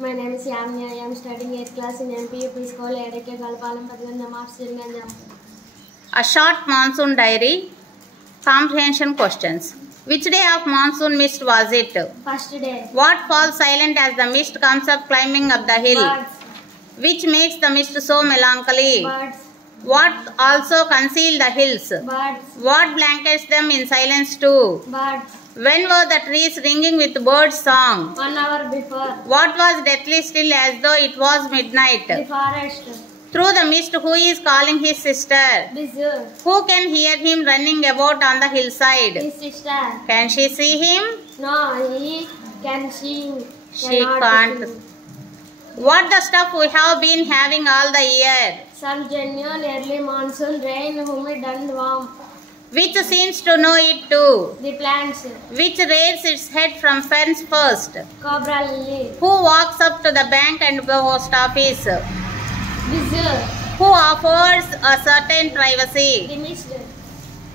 My name is Yamini. I am studying 8th class in MPUP School, Edeke Galpalam, Patganjam of Sirganjam. A short monsoon diary. Comprehension questions. Which day of monsoon mist was it? First day. What falls silent as the mist comes up climbing up the hill? Birds. Which makes the mist so melancholy? Birds. What also conceal the hills? Birds. What blankets them in silence too? Birds. When were the trees ringing with birds' song? 1 hour before. What was deathly still as though it was midnight? The forest. Through the mist, who is calling his sister? Bizarre. Who can hear him running about on the hillside? His sister. Can she see him? No, he can sing. She can't. What the stuff we have been having all the year? Some genuine early monsoon rain, humid and warm. Which seems to know it too? The plants. Which rears its head from ferns first? Cobra lily. Who walks up to the bank and post office? Bizarre. Who offers a certain privacy? The mist.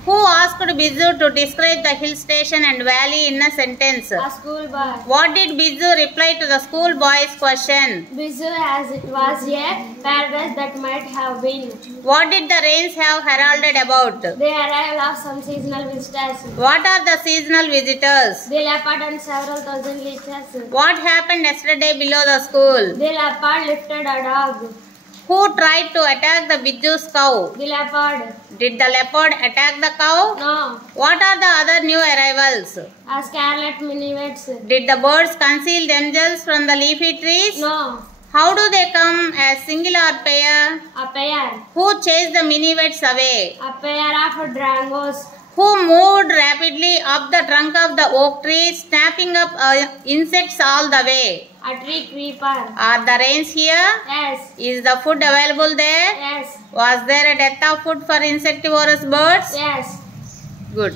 Who asked Bizu to describe the hill station and valley in a sentence? A school boy. What did Bizu reply to the schoolboy's question? Bizarre as it was a paradise that might have been. What did the rains have heralded about? The arrival of some seasonal visitors. What are the seasonal visitors? The leopard and several thousand leeches. What happened yesterday below the school? The leopard lifted a dog. Who tried to attack the Biju's cow? The leopard. Did the leopard attack the cow? No. What are the other new arrivals? A scarlet minivets. Did the birds conceal themselves from the leafy trees? No. How do they come, as single or pair? A pair. Who chased the minivets away? A pair of dragons. Who moved rapidly up the trunk of the oak tree, snapping up insects all the way? A tree creeper. Are the rains here? Yes. Is the food available there? Yes. Was there a dearth of food for insectivorous birds? Yes. Good.